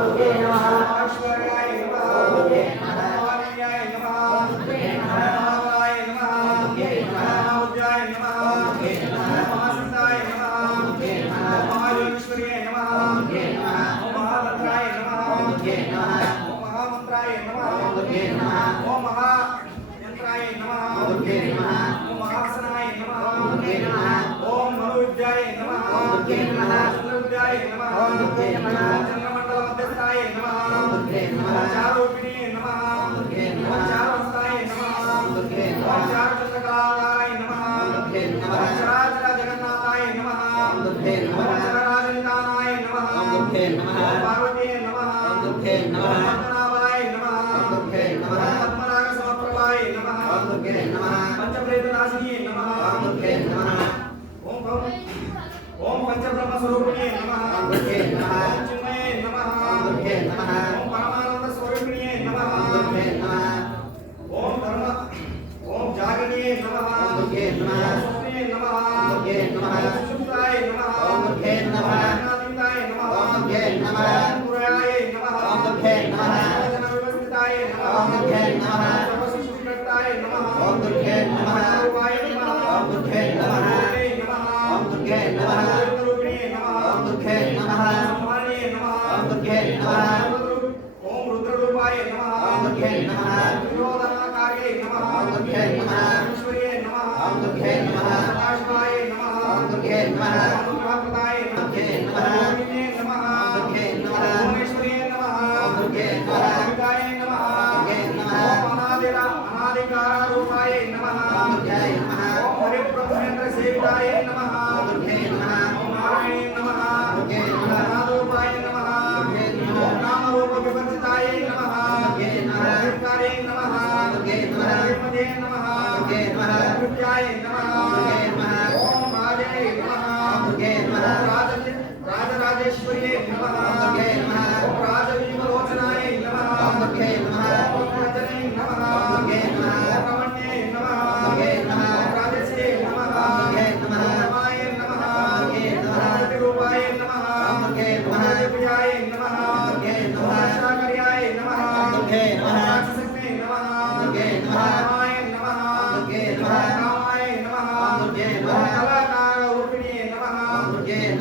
दुर्गे नमः ऐश्वर्याय नमः दुर्गे नमः महावीर्याय नमः दुर्गे नमः महाबलाय नमः दुर्गे नमः महाउज्जाय नमः दुर्गे नमः महासिद्धाय नमः दुर्गे नमः महायोगेश्वर्याय नमः दुर्गे नमः महाभद्राय नमः दुर्गे नमः महामन्त्राय नमः दुर्गे नमः ओम महायंत्राय नमः दुर्गे नमः ओम महासनाय नमः दुर्गे नमः ओम मनुविद्याय नमः दुर्गे नमः चंद्रविद्याय नमः दुर्गे नमः चंद्रमंडल मध्यस्थाय नमः दुर्गे नमः चारूपिणे नमः दुर्गे नमः चारहस्ताय नमः दुर्गे ओम नमः चारुचंद्रकलाय नमः दुर्गे नमः ओम चराचर जगन्नाथाय नमः दुर्गे ओम नमः चरराजनिदानाय नमः दुर्गे नमः ओम पार्वती नमः दुर्गे नमः पद्मनाभाय नमः दुर्गे नमः पद्मनाभ समप्रभाय नमः दुर्गे नमः पंचप्रेतनाशिनी नमः दुर्गे नमः ओम पंचब्रह्म स्वरूपिणे नमः दुर्गे नमः ओम चिन्मये नमः दुर्गे नमः ओम परमानंद स्वरूपिणे नमः दुर्गे नमः ओम धर्म ओम जागृणे नमः दुर्गे नमः स्वप्ने नमः दुर्गे नमः सुषुप्ताय नमः दुर्गे नमः ज्ञानातीताय नमः दुर्गे नमः पुराय नमः दुर्गे नमः जनव्यवस्थिताय नमः दुर्गे नमः सर्वसृष्टिकर्ताय नमः दुर्गे नमः रूपाय नमः दुर्गे नमः दुर्गे नमः रूपिणे नमः दुर्गे नमः संहारिणे नमः दुर्गे नमः ओम रुद्ररूपाय नमः दुर्गे नमः